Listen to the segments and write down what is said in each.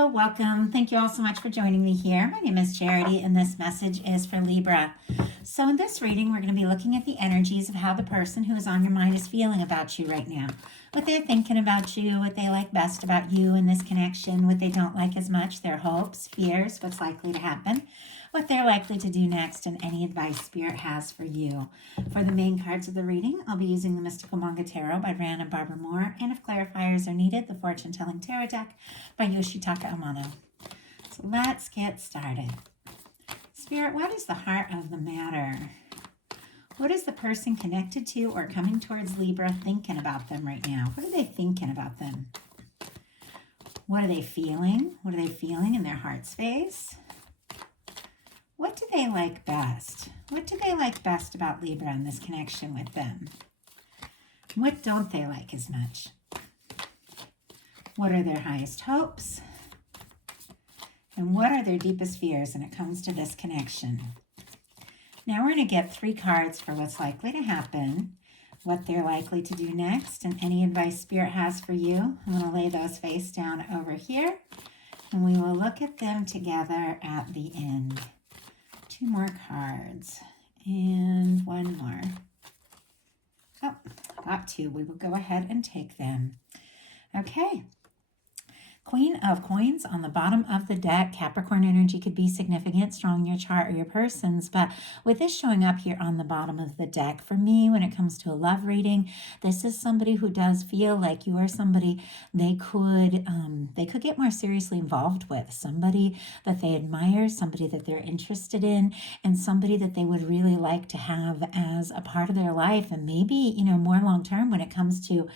Hello, welcome. Thank you all so much for joining me here. My name is Charity, and this message is for Libra. So in this reading, we're going to be looking at the energies of how the person who is on your mind is feeling about you right now. What they're thinking about you, what they like best about you in this connection, what they don't like as much, their hopes, fears, what's likely to happen, what they're likely to do next, and any advice Spirit has for you. For the main cards of the reading, I'll be using the Mystical Manga Tarot by Ran and Barbara Moore, and if clarifiers are needed, the Fortune Telling Tarot deck by Yoshitaka Amano. So let's get started. Spirit, what is the heart of the matter? What is the person connected to or coming towards Libra thinking about them right now? What are they thinking about them? What are they feeling? What are they feeling in their heart space? What do they like best? What do they like best about Libra and this connection with them? What don't they like as much? What are their highest hopes? And what are their deepest fears when it comes to this connection? Now we're going to get 3 cards for what's likely to happen, what they're likely to do next, and any advice Spirit has for you. I'm going to lay those face down over here, and we will look at them together at the end. 2 more cards, and 1 more. Oh, got 2. We will go ahead and take them. Okay. Queen of Coins on the bottom of the deck. Capricorn energy could be significant, strong in your chart or your person's, but with this showing up here on the bottom of the deck, for me, when it comes to a love reading, this is somebody who does feel like you are somebody they could get more seriously involved with, somebody that they admire, somebody that they're interested in, and somebody that they would really like to have as a part of their life, and maybe, more long-term when it comes to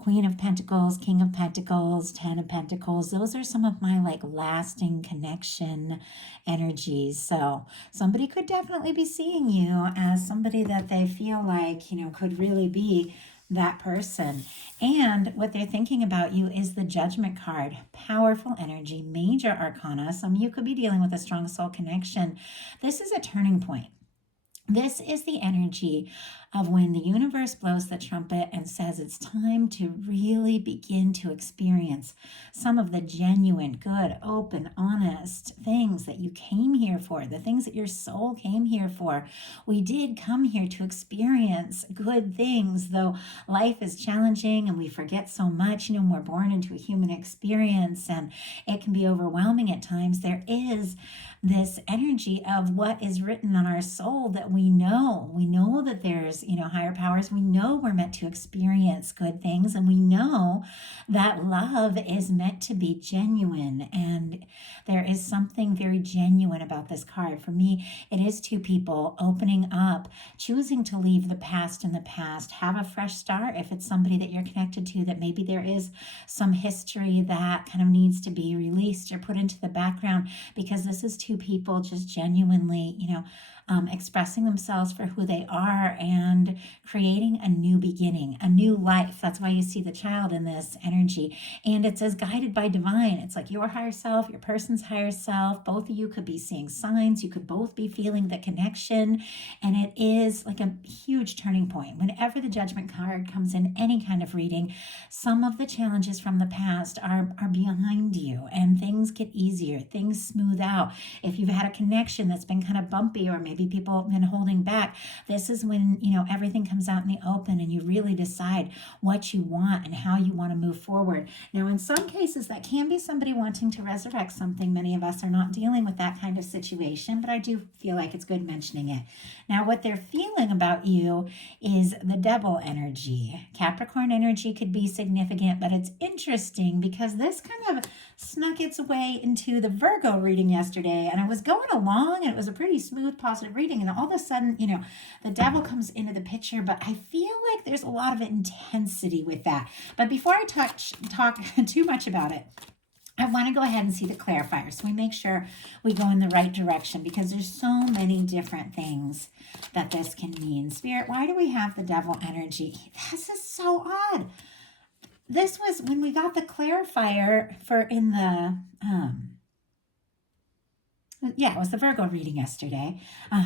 Queen of Pentacles, King of Pentacles, 10 of Pentacles. Those are some of my lasting connection energies. So somebody could definitely be seeing you as somebody that they feel like, could really be that person. And what they're thinking about you is the Judgment card. Powerful energy, major arcana. Some of you could be dealing with a strong soul connection. This is a turning point. This is the energy of when the universe blows the trumpet and says it's time to really begin to experience some of the genuine, good, open, honest things that you came here for, the things that your soul came here for. We did come here to experience good things, though life is challenging and we forget so much. We're born into a human experience and it can be overwhelming at times. There is this energy of what is written on our soul that we know that there's higher powers. We know we're meant to experience good things, and we know that love is meant to be genuine, and there is something very genuine about this card. For me, it is 2 people opening up, choosing to leave the past in the past, have a fresh start. If it's somebody that you're connected to, that maybe there is some history that kind of needs to be released or put into the background, because this is 2 people just genuinely, expressing themselves for who they are and creating a new beginning, a new life. That's why you see the child in this energy. And it says guided by divine. It's like your higher self, your person's higher self. Both of you could be seeing signs. You could both be feeling the connection. And it is like a huge turning point. Whenever the Judgment card comes in any kind of reading, some of the challenges from the past are behind you and things get easier. Things smooth out. If you've had a connection that's been kind of bumpy, or maybe people have been holding back, this is when everything comes out in the open and you really decide what you want and how you want to move forward. Now, in some cases, that can be somebody wanting to resurrect something. Many of us are not dealing with that kind of situation, but I do feel like it's good mentioning it. Now, what they're feeling about you is the Devil energy. Capricorn energy could be significant, but it's interesting because this kind of snuck its way into the Virgo reading yesterday, and I was going along and it was a pretty smooth, positive reading, and all of a sudden, the Devil comes into the picture, but I feel like there's a lot of intensity with that. But before I talk too much about it, I want to go ahead and see the clarifier so we make sure we go in the right direction, because there's so many different things that this can mean. Spirit, why do we have the Devil energy? This is so odd. This was when we got the clarifier for in the Yeah, it was the Virgo reading yesterday.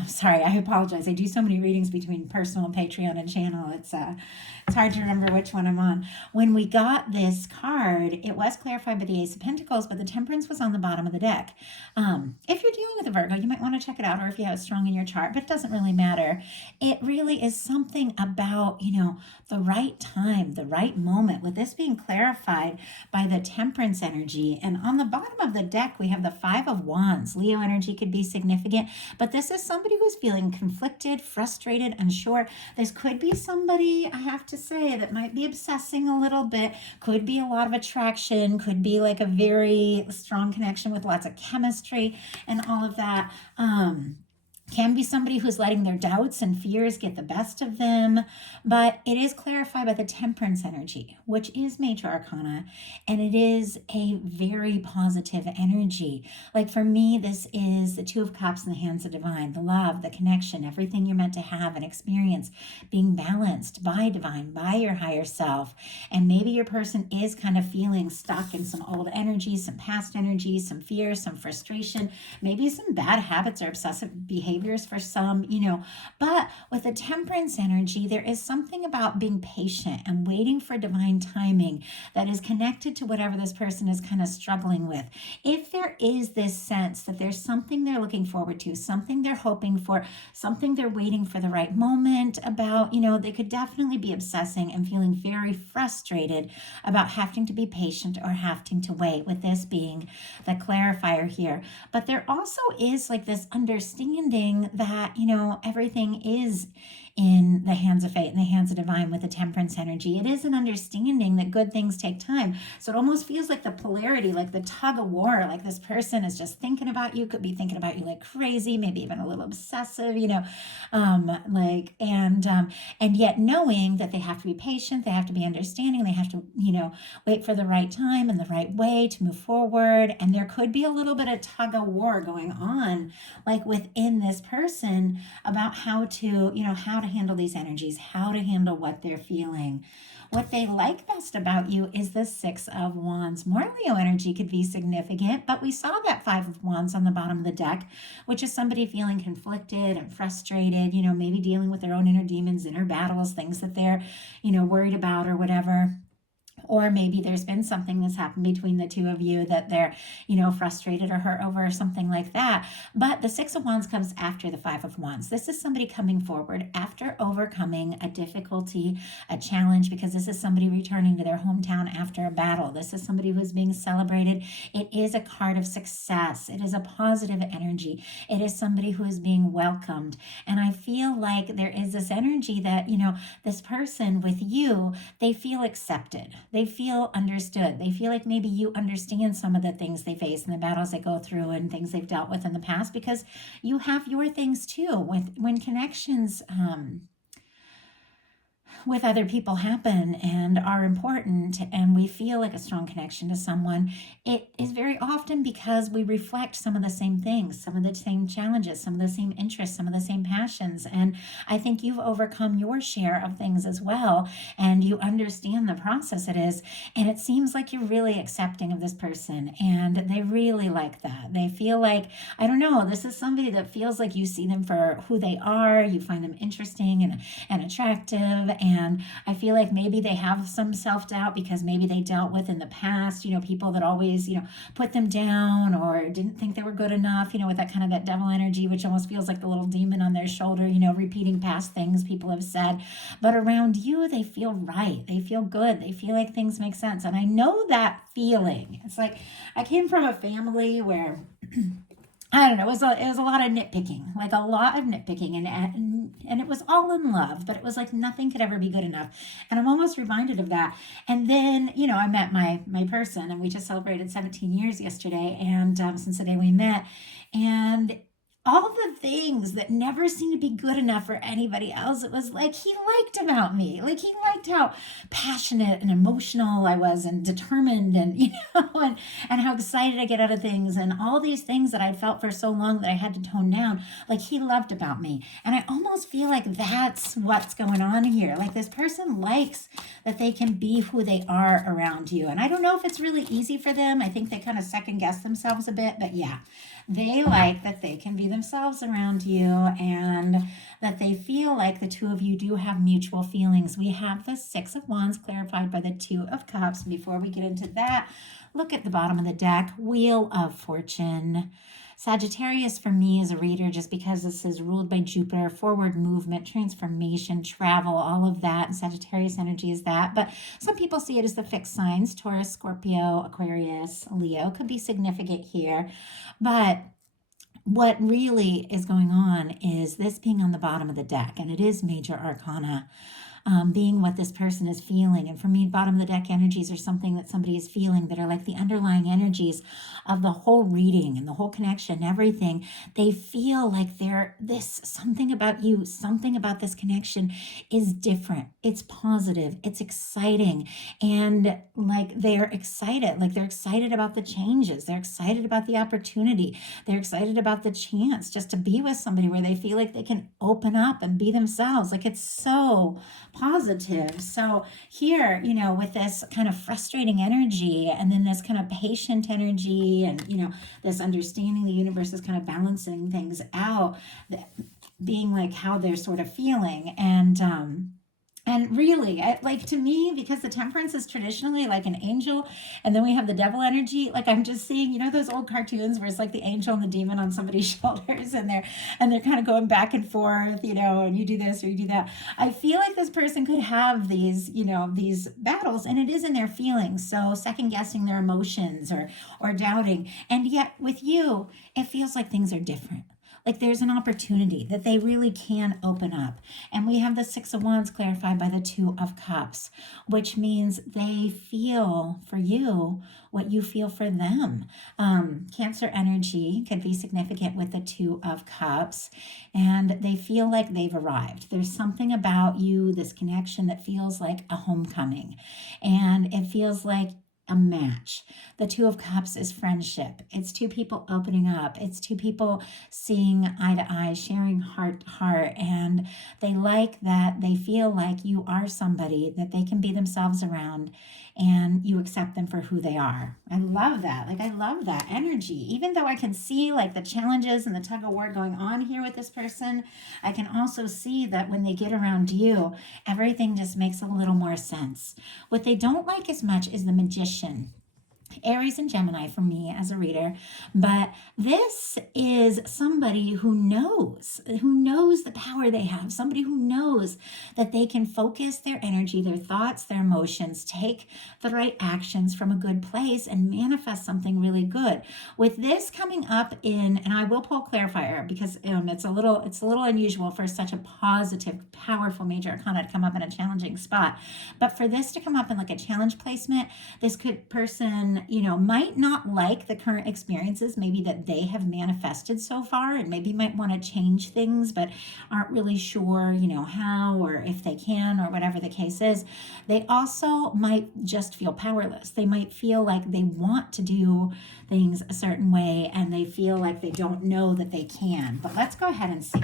Sorry, I apologize. I do so many readings between personal and Patreon and channel. It's hard to remember which one I'm on. When we got this card, it was clarified by the Ace of Pentacles, but the Temperance was on the bottom of the deck. If you're dealing with a Virgo, you might want to check it out, or if you have it strong in your chart, but it doesn't really matter. It really is something about, the right time, the right moment, with this being clarified by the Temperance energy. And on the bottom of the deck, we have the Five of Wands. Leo energy could be significant, but this is somebody who's feeling conflicted, frustrated, unsure. This could be somebody, I have to say, that might be obsessing a little bit, could be a lot of attraction, could be like a very strong connection with lots of chemistry and all of that. Can be somebody who's letting their doubts and fears get the best of them, but it is clarified by the Temperance energy, which is Major Arcana, and it is a very positive energy. Like for me, this is the Two of Cups in the hands of divine, the love, the connection, everything you're meant to have and experience being balanced by divine, by your higher self. And maybe your person is kind of feeling stuck in some old energies, some past energies, some fear, some frustration, maybe some bad habits or obsessive behaviors for some, but with the Temperance energy, there is something about being patient and waiting for divine timing that is connected to whatever this person is kind of struggling with. If there is this sense that there's something they're looking forward to, something they're hoping for, something they're waiting for the right moment about, they could definitely be obsessing and feeling very frustrated about having to be patient or having to wait, with this being the clarifier here. But there also is like this understanding that, everything is in the hands of fate, in the hands of divine with the Temperance energy. It is an understanding that good things take time. So it almost feels like the polarity, like the tug of war, like this person is just thinking about you, could be thinking about you like crazy, maybe even a little obsessive, and yet knowing that they have to be patient, they have to be understanding, they have to, wait for the right time and the right way to move forward. And there could be a little bit of tug of war going on, like within this person, about how to handle these energies, how to handle what they're feeling. What they like best about you is the Six of Wands. More Leo energy could be significant, but we saw that Five of Wands on the bottom of the deck, which is somebody feeling conflicted and frustrated, maybe dealing with their own inner demons, inner battles, things that they're, worried about or whatever. Or maybe there's been something that's happened between the two of you that they're, frustrated or hurt over, or something like that. But the Six of Wands comes after the Five of Wands. This is somebody coming forward after overcoming a difficulty, a challenge, because this is somebody returning to their hometown after a battle. This is somebody who is being celebrated. It is a card of success. It is a positive energy. It is somebody who is being welcomed. And I feel like there is this energy that, this person with you, they feel accepted. They feel understood. They feel like maybe you understand some of the things they face and the battles they go through and things they've dealt with in the past, because you have your things too. When connections with other people happen and are important, and we feel like a strong connection to someone, it is very often because we reflect some of the same things, some of the same challenges, some of the same interests, some of the same passions. And I think you've overcome your share of things as well, and you understand the process it is. And it seems like you're really accepting of this person, and they really like that. They feel like, I don't know, this is somebody that feels like you see them for who they are. You find them interesting and attractive. And I feel like maybe they have some self-doubt because maybe they dealt with in the past, people that always, put them down or didn't think they were good enough, with that kind of that devil energy, which almost feels like the little demon on their shoulder, repeating past things people have said. But around you, they feel right. They feel good. They feel like things make sense. And I know that feeling. It's like I came from a family where I don't know, it was a lot of nitpicking, like a lot of nitpicking, and it was all in love, but it was like nothing could ever be good enough. And I'm almost reminded of that. And then, I met my person, and we just celebrated 17 years yesterday, and since the day we met, and all the things that never seemed to be good enough for anybody else. It was like he liked about me. Like he liked how passionate and emotional I was and determined and, and how excited I get out of things and all these things that I'd felt for so long that I had to tone down. Like he loved about me. And I almost feel like that's what's going on here. Like this person likes that they can be who they are around you. And I don't know if it's really easy for them. I think they kind of second guess themselves a bit, but yeah. They like that they can be themselves around you and that they feel like the two of you do have mutual feelings. We have the Six of Wands clarified by the Two of Cups. Before we get into that, look at the bottom of the deck, Wheel of Fortune. Sagittarius for me as a reader, just because this is ruled by Jupiter, forward movement, transformation, travel, all of that. And Sagittarius energy is that. But some people see it as the fixed signs. Taurus, Scorpio, Aquarius, Leo could be significant here. But what really is going on is this being on the bottom of the deck, and it is major arcana. Being what this person is feeling. And for me, bottom of the deck energies are something that somebody is feeling that are like the underlying energies of the whole reading and the whole connection, everything. They feel like something about you, something about this connection is different. It's positive. It's exciting. And like they're excited about the changes. They're excited about the opportunity. They're excited about the chance just to be with somebody where they feel like they can open up and be themselves. Like it's so positive. So here, with this kind of frustrating energy and then this kind of patient energy and, this understanding the universe is kind of balancing things out, being like how they're sort of feeling. And really, to me, because the Temperance is traditionally like an angel, and then we have the devil energy. Like I'm just seeing, those old cartoons where it's like the angel and the demon on somebody's shoulders, and they're kind of going back and forth, and you do this or you do that. I feel like this person could have these, these battles, and it is in their feelings. So second guessing their emotions or doubting, and yet with you, it feels like things are different. Like there's an opportunity that they really can open up. And we have the Six of Wands clarified by the Two of Cups, which means they feel for you what you feel for them. Cancer energy could be significant with the Two of Cups, and they feel like they've arrived. There's something about you, this connection that feels like a homecoming, and it feels like a match. The Two of Cups is friendship. It's two people opening up. It's two people seeing eye to eye, sharing heart to heart. And they like that they feel like you are somebody that they can be themselves around and you accept them for who they are. I love that. I love that energy. Even though I can see like the challenges and the tug of war going on here with this person, I can also see that when they get around you, everything just makes a little more sense. What they don't like as much is the Magician. Aries and Gemini for me as a reader, but this is somebody who knows the power they have, somebody who knows that they can focus their energy, their thoughts, their emotions, take the right actions from a good place and manifest something really good. With this coming up and I will pull clarifier because it's a little unusual for such a positive, powerful major arcana to come up in a challenging spot, but for this to come up in like a challenge placement, this person might not like the current experiences maybe that they have manifested so far, and maybe might want to change things, but aren't really sure, how or if they can or whatever the case is. They also might just feel powerless. They might feel like they want to do things a certain way and they feel like they don't know that they can. But let's go ahead and see.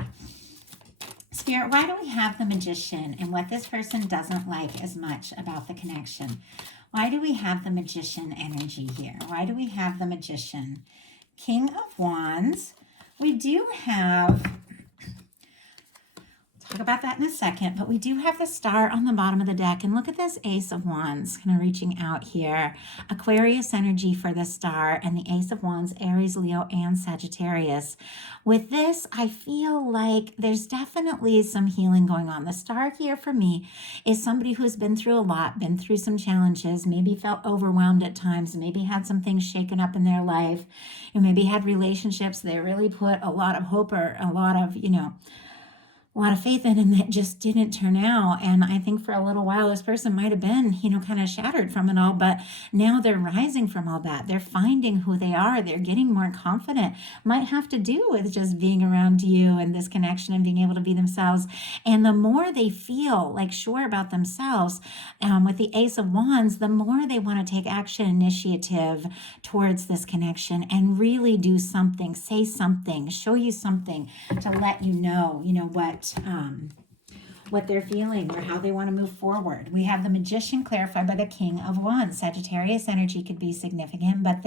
Spirit, why do we have the Magician and what this person doesn't like as much about the connection? Why do we have the Magician energy here? Why do we have the Magician? King of Wands. We do have, talk about that in a second, but we do have the Star on the bottom of the deck. And look at this Ace of Wands kind of reaching out here. Aquarius energy for the Star and the Ace of Wands, Aries, Leo, and Sagittarius. With this, I feel like there's definitely some healing going on. The Star here for me is somebody who's been through a lot, been through some challenges, maybe felt overwhelmed at times, maybe had some things shaken up in their life, and maybe had relationships they really put a lot of hope or a lot of, a lot of faith in, and that just didn't turn out. And I think for a little while, this person might have been, kind of shattered from it all, but now they're rising from all that. They're finding who they are. They're getting more confident. Might have to do with just being around you and this connection and being able to be themselves. And the more they feel like sure about themselves, with the Ace of Wands, the more they want to take action, initiative towards this connection and really do something, say something, show you something to let you know, what they're feeling or how they want to move forward. We have the Magician clarified by the King of Wands. Sagittarius energy could be significant, but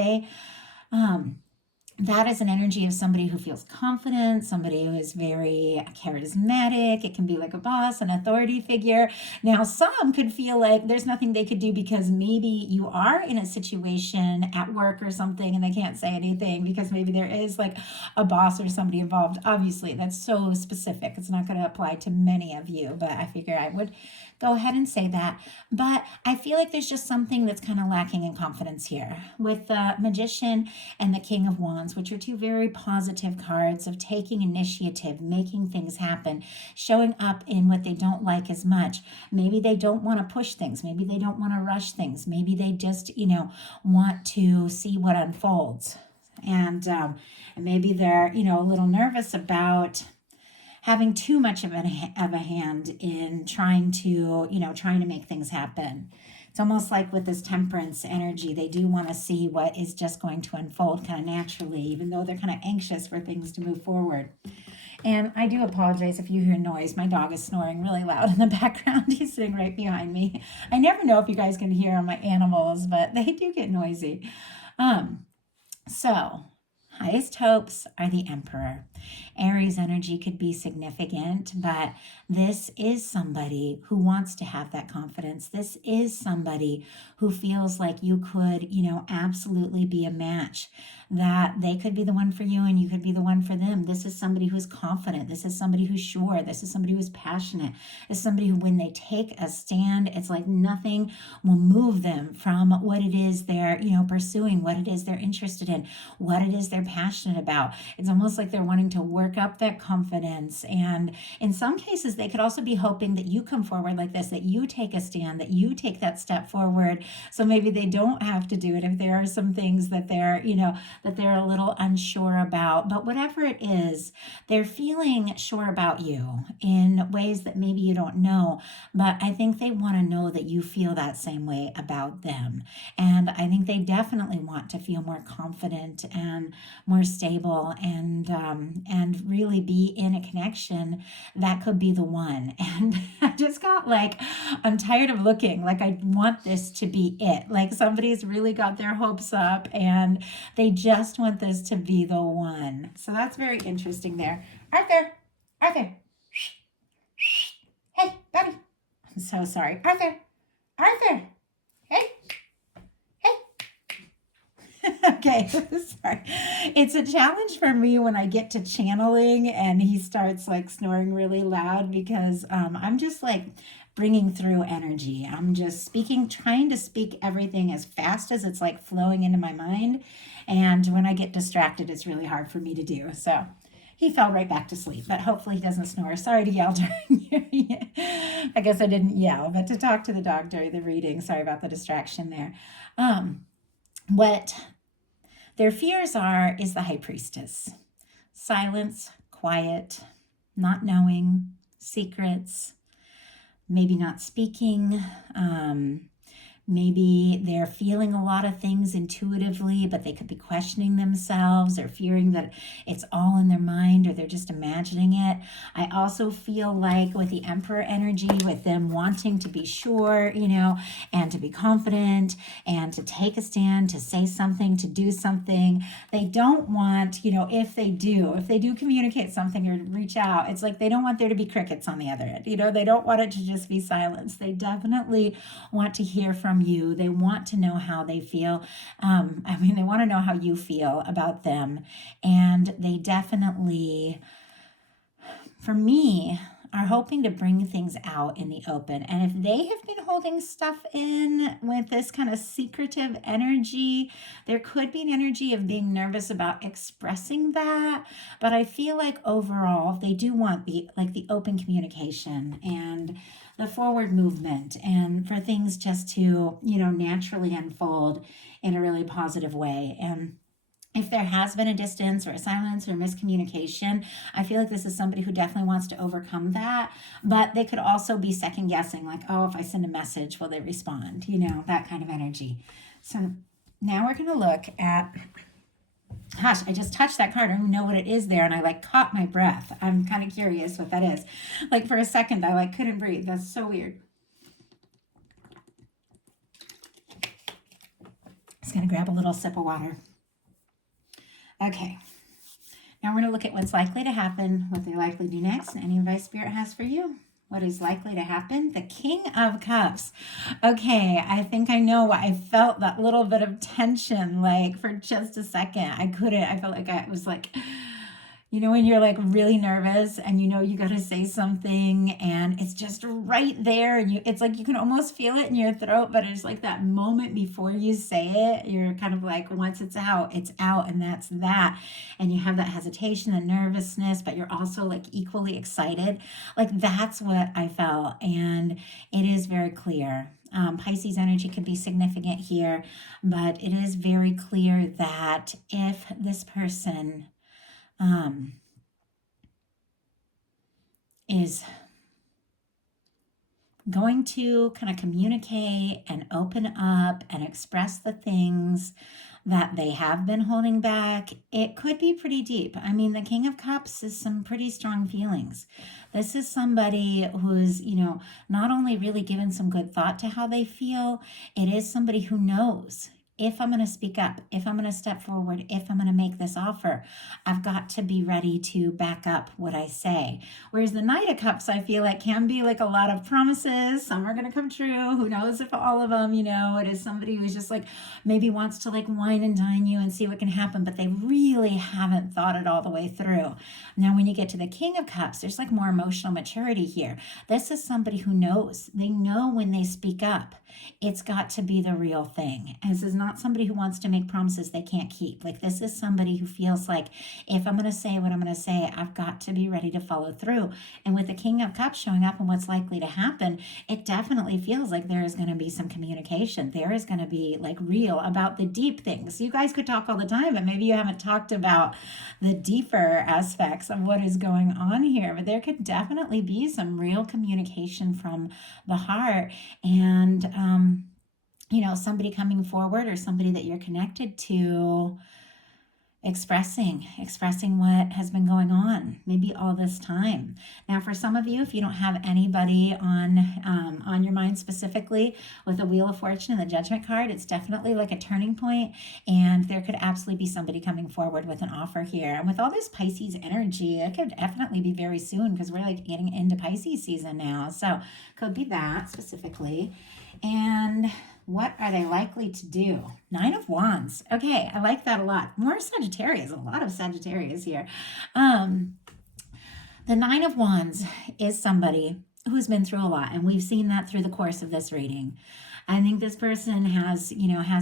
that is an energy of somebody who feels confident, somebody who is very charismatic. It can be like a boss, an authority figure. Now, some could feel like there's nothing they could do because maybe you are in a situation at work or something and they can't say anything because maybe there is like a boss or somebody involved. Obviously, that's so specific. It's not going to apply to many of you, but I figure I would go ahead and say that. But I feel like there's just something that's kind of lacking in confidence here with the Magician and the King of Wands, which are two very positive cards of taking initiative, making things happen, showing up in what they don't like as much. Maybe they don't want to push things. Maybe they don't want to rush things. Maybe they just, want to see what unfolds. And maybe they're, a little nervous about having too much of a hand in trying to make things happen. It's almost like with this Temperance energy, they do want to see what is just going to unfold kind of naturally, even though they're kind of anxious for things to move forward. And I do apologize if you hear noise. My dog is snoring really loud in the background. He's sitting right behind me. I never know if you guys can hear my animals, but they do get noisy. So highest hopes are the Emperor. Aries energy could be significant, but this is somebody who wants to have that confidence. This is somebody who feels like you could, absolutely be a match, that they could be the one for you and you could be the one for them. This is somebody who's confident. This is somebody who's sure. This is somebody who's passionate. This is somebody who, when they take a stand, it's like nothing will move them from what it is they're, pursuing, what it is they're interested in, what it is they're passionate about. It's almost like they're wanting to work up that confidence. And in some cases, they could also be hoping that you come forward like this, that you take a stand, that you take that step forward. So maybe they don't have to do it if there are some things that they're, that they're a little unsure about. But whatever it is, they're feeling sure about you in ways that maybe you don't know. But I think they want to know that you feel that same way about them. And I think they definitely want to feel more confident and more stable and really be in a connection that could be the one. And I just got like, I'm tired of looking. Like, I want this to be it. Like, somebody's really got their hopes up and they just want this to be the one. So that's very interesting there. Arthur, hey, buddy. I'm so sorry. Arthur, hey. Okay, sorry. It's a challenge for me when I get to channeling and he starts like snoring really loud because I'm just like bringing through energy. I'm just trying to speak everything as fast as it's like flowing into my mind. And when I get distracted, it's really hard for me to do. So he fell right back to sleep, but hopefully he doesn't snore. Sorry to yell during I guess I didn't yell, but to talk to the dog during the reading. Sorry about the distraction there. What their fears are is the High Priestess. Silence, quiet, not knowing, secrets, maybe not speaking. Maybe they're feeling a lot of things intuitively, but they could be questioning themselves or fearing that it's all in their mind or they're just imagining it. I also feel like with the Emperor energy, with them wanting to be sure, and to be confident and to take a stand, to say something, to do something, they don't want, if they do communicate something or reach out, it's like they don't want there to be crickets on the other end. They don't want it to just be silence. They definitely want to hear from you. They want to know how they feel. They want to know how you feel about them. And they definitely, for me, are hoping to bring things out in the open. And if they have been holding stuff in with this kind of secretive energy, there could be an energy of being nervous about expressing that. But I feel like overall, they do want the open communication and the forward movement, and for things just to, naturally unfold in a really positive way. And if there has been a distance or a silence or miscommunication, I feel like this is somebody who definitely wants to overcome that. But they could also be second guessing, like, oh, if I send a message, will they respond? That kind of energy. So now we're going to look at, gosh, I just touched that card. I don't even know what it is there. And I caught my breath. I'm kind of curious what that is. For a second, I couldn't breathe. That's so weird. Just going to grab a little sip of water. Okay, now we're going to look at what's likely to happen, what they're likely to do next, and any advice Spirit has for you. What is likely to happen? The King of Cups. Okay, I think I know why I felt that little bit of tension, for just a second. I felt like I was when you're really nervous and you got to say something and it's just right there and it's you can almost feel it in your throat, but it's that moment before you say it, you're kind of once it's out, and that's that. And you have that hesitation and nervousness, but you're also equally excited. That's what I felt, and it is very clear. Pisces energy could be significant here, but it is very clear that if this person is going to kind of communicate and open up and express the things that they have been holding back, it could be pretty deep. I mean, the King of Cups is some pretty strong feelings. This is somebody who's, not only really given some good thought to how they feel, it is somebody who knows, if I'm going to speak up, if I'm going to step forward, if I'm going to make this offer, I've got to be ready to back up what I say. Whereas the Knight of Cups, I feel can be a lot of promises. Some are going to come true. Who knows if all of them, it is somebody who's just maybe wants to wine and dine you and see what can happen, but they really haven't thought it all the way through. Now, when you get to the King of Cups, there's more emotional maturity here. This is somebody who knows. They know when they speak up, it's got to be the real thing. This is not somebody who wants to make promises they can't keep. This is somebody who feels if I'm going to say what I'm going to say, I've got to be ready to follow through. And with the King of Cups showing up and what's likely to happen, it definitely feels there is going to be some communication. There is going to be real about the deep things. You guys could talk all the time, but maybe you haven't talked about the deeper aspects of what is going on here. But there could definitely be some real communication from the heart. And somebody coming forward or somebody that you're connected to expressing what has been going on, maybe all this time. Now, for some of you, if you don't have anybody on your mind specifically, with the Wheel of Fortune and the Judgment card, it's definitely a turning point, and there could absolutely be somebody coming forward with an offer here. And with all this Pisces energy, it could definitely be very soon, because we're getting into Pisces season now. So could be that specifically. And what are they likely to do? Nine of Wands. Okay, I like that a lot. More Sagittarius, a lot of Sagittarius here. The Nine of Wands is somebody who's been through a lot, and we've seen that through the course of this reading. I think this person has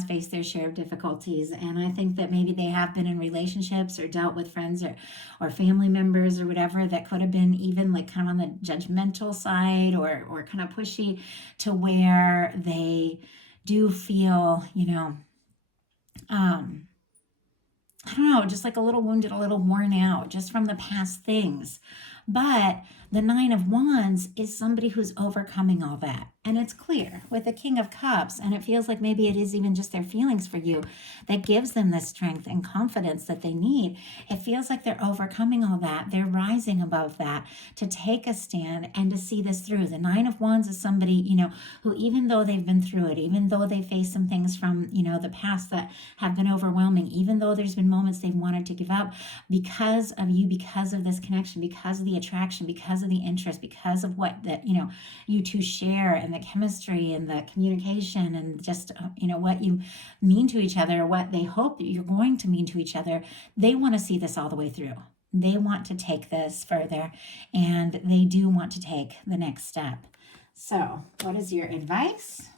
faced their share of difficulties, and I think that maybe they have been in relationships or dealt with friends or family members or whatever that could have been even kind of on the judgmental side or kind of pushy, to where they do feel, I don't know, just a little wounded, a little worn out just from the past things. But the Nine of Wands is somebody who's overcoming all that. And it's clear with the King of Cups, and it feels maybe it is even just their feelings for you that gives them the strength and confidence that they need. It feels they're overcoming all that. They're rising above that to take a stand and to see this through. The Nine of Wands is somebody, who, even though they've been through it, even though they face some things from, the past that have been overwhelming, even though there's been moments they've wanted to give up, because of you, because of this connection, because of the attraction, because of the interest, because of what that, you two share, and the chemistry and the communication, and just, what you mean to each other, what they hope that you're going to mean to each other, they want to see this all the way through. They want to take this further, and they do want to take the next step. So what is your advice?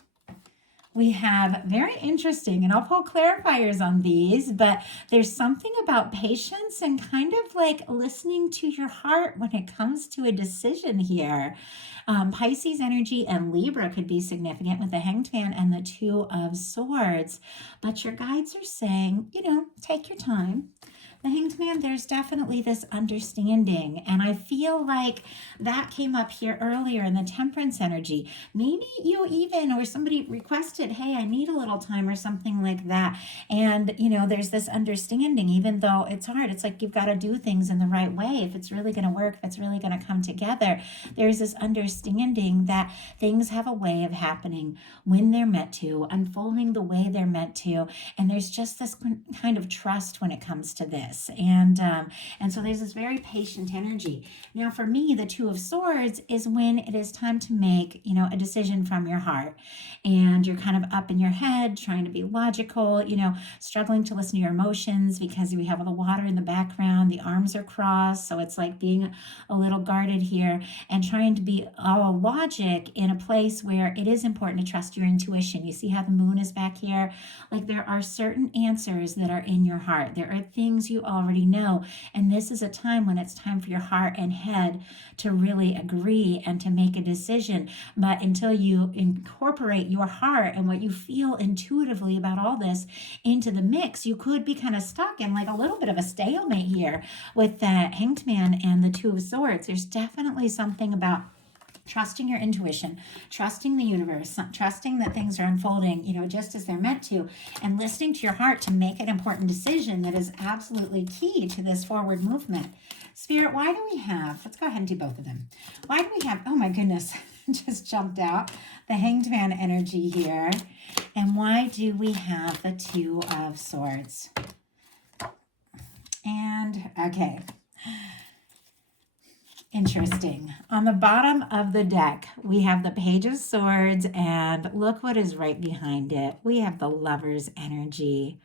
We have very interesting, and I'll pull clarifiers on these, but there's something about patience and kind of like listening to your heart when it comes to a decision here. Pisces energy and Libra could be significant with the Hanged Man and the Two of Swords, but your guides are saying, take your time. The Hanged Man, there's definitely this understanding, and I feel like that came up here earlier in the Temperance energy. Maybe you even, or somebody requested, hey, I need a little time or something like that, and there's this understanding, even though it's hard. It's like you've got to do things in the right way if it's really going to work, if it's really going to come together. There's this understanding that things have a way of happening when they're meant to, unfolding the way they're meant to, and there's just this kind of trust when it comes to this. And so there's this very patient energy. Now for me, the Two of Swords is when it is time to make, a decision from your heart, and you're kind of up in your head, trying to be logical, struggling to listen to your emotions because we have the water in the background, the arms are crossed. So it's like being a little guarded here and trying to be all logic in a place where it is important to trust your intuition. You see how the moon is back here? Like there are certain answers that are in your heart. There are things you already know. And this is a time when it's time for your heart and head to really agree and to make a decision. But until you incorporate your heart and what you feel intuitively about all this into the mix, you could be kind of stuck in like a little bit of a stalemate here with the Hanged Man and the Two of Swords. There's definitely something about trusting your intuition, trusting the universe, trusting that things are unfolding, just as they're meant to, and listening to your heart to make an important decision that is absolutely key to this forward movement. Spirit, why do we have, let's go ahead and do both of them. Why do we have, oh my goodness, just jumped out, the Hanged Man energy here. And why do we have the Two of Swords? And, okay. Interesting. On the bottom of the deck, we have the Page of Swords, and look what is right behind it. We have the Lover's energy.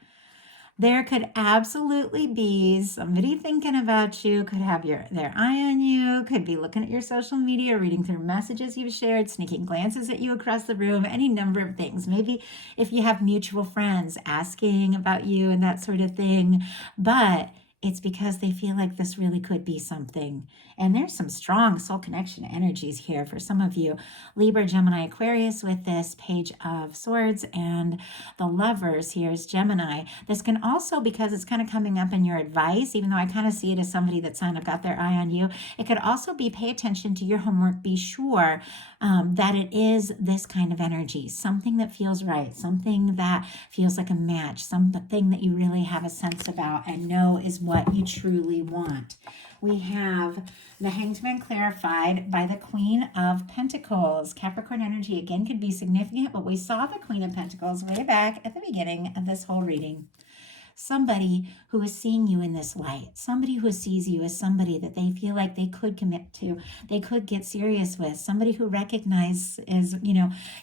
There could absolutely be somebody thinking about you, could have their eye on you, could be looking at your social media, reading through messages you've shared, sneaking glances at you across the room, any number of things. Maybe if you have mutual friends asking about you and that sort of thing. But it's because they feel like this really could be something. And there's some strong soul connection energies here for some of you. Libra, Gemini, Aquarius with this Page of Swords, and the Lovers here is Gemini. This can also, because it's kind of coming up in your advice, even though I kind of see it as somebody that's kind of got their eye on you, it could also be pay attention to your homework. Be sure that it is this kind of energy, something that feels right, something that feels like a match, something that you really have a sense about and know is what you truly want. We have the Hanged Man clarified by the Queen of Pentacles. Capricorn energy again could be significant, but we saw the Queen of Pentacles way back at the beginning of this whole reading. Somebody who is seeing you in this light, somebody who sees you as somebody that they feel like they could commit to, they could get serious with, somebody who recognizes,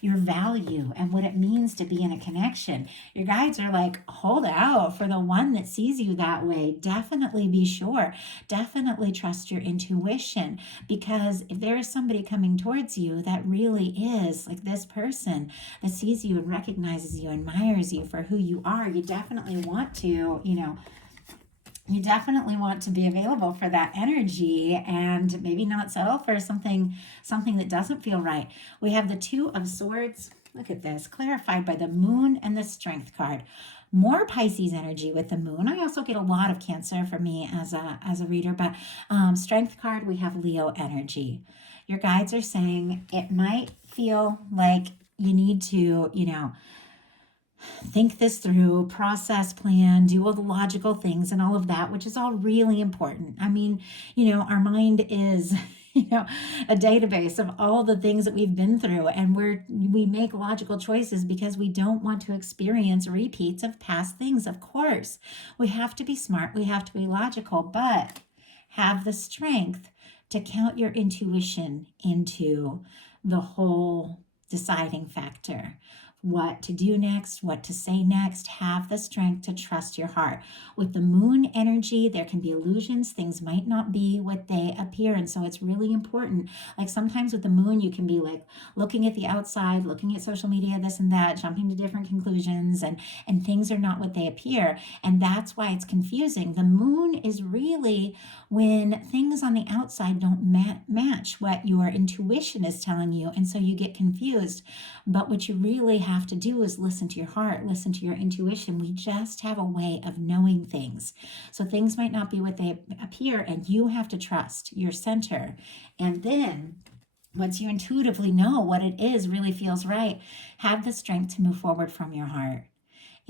your value and what it means to be in a connection. Your guides are like, hold out for the one that sees you that way. Definitely be sure. Definitely trust your intuition, because if there is somebody coming towards you that really is like this person that sees you and recognizes you, admires you for who you are, you definitely want to, you definitely want to be available for that energy and maybe not settle for something that doesn't feel right. We have the Two of Swords. Look at this, clarified by the Moon and the Strength card. More Pisces energy with the Moon. I also get a lot of Cancer for me as a reader, but Strength card, we have Leo energy. Your guides are saying it might feel like you need to, think this through, process, plan, do all the logical things and all of that, which is all really important. I mean, our mind is, a database of all the things that we've been through, and we make logical choices because we don't want to experience repeats of past things. Of course, we have to be smart, we have to be logical, but have the strength to count your intuition into the whole deciding factor. what to do next, what to say next. Have the strength to trust your heart. With the moon energy, there can be illusions. Things might not be what they appear. And so it's really important. Like sometimes with the moon, you can be like looking at the outside, looking at social media, this and that, jumping to different conclusions, and things are not what they appear. And that's why it's confusing. The moon is really when things on the outside don't match what your intuition is telling you. And so you get confused. But what you really have to do is listen to your heart, listen to your intuition. We just have a way of knowing things. So things might not be what they appear, and you have to trust your center. And then once you intuitively know what it is really feels right, have the strength to move forward from your heart.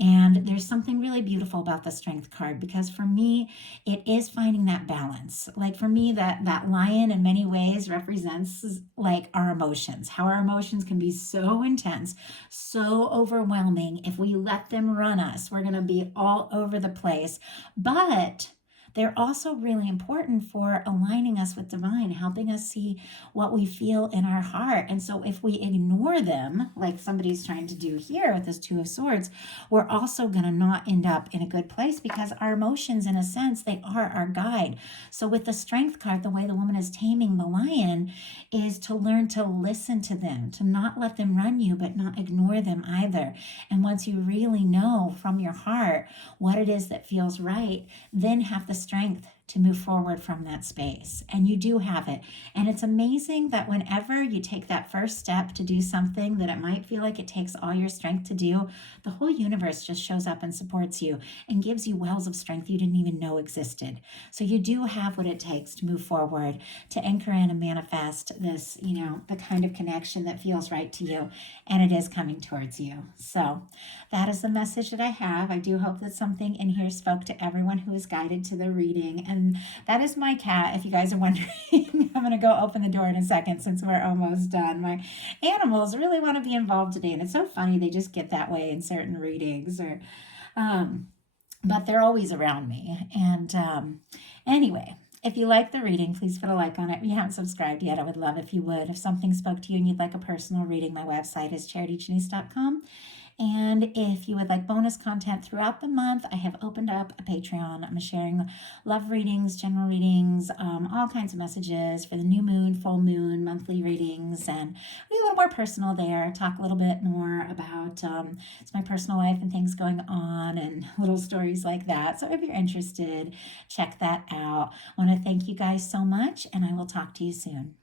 And there's something really beautiful about the strength card, because for me, it is finding that balance. Like for me, that lion in many ways represents like our emotions, how our emotions can be so intense, so overwhelming. If we let them run us, we're going to be all over the place. But they're also really important for aligning us with divine, helping us see what we feel in our heart. And so if we ignore them, like somebody's trying to do here with this Two of Swords, we're also going to not end up in a good place, because our emotions, in a sense, they are our guide. So with the Strength card, the way the woman is taming the lion is to learn to listen to them, to not let them run you, but not ignore them either. And once you really know from your heart what it is that feels right, then have the strength to move forward from that space. And you do have it. And it's amazing that whenever you take that first step to do something that it might feel like it takes all your strength to do, the whole universe just shows up and supports you and gives you wells of strength you didn't even know existed. So you do have what it takes to move forward, to anchor in and manifest this, the kind of connection that feels right to you. And it is coming towards you. So that is the message that I have. I do hope that something in here spoke to everyone who is guided to the reading. And that is my cat, if you guys are wondering. I'm going to go open the door in a second since we're almost done. My animals really want to be involved today, and it's so funny. They just get that way in certain readings, but they're always around me. And anyway, if you like the reading, please put a like on it. If you haven't subscribed yet, I would love if you would. If something spoke to you and you'd like a personal reading, my website is charityjanice.com. And if you would like bonus content throughout the month, I have opened up a Patreon. I'm sharing love readings, general readings, all kinds of messages for the new moon, full moon, monthly readings, and be a little more personal there. Talk a little bit more about it's my personal life and things going on and little stories like that. So if you're interested, check that out. I want to thank you guys so much, and I will talk to you soon.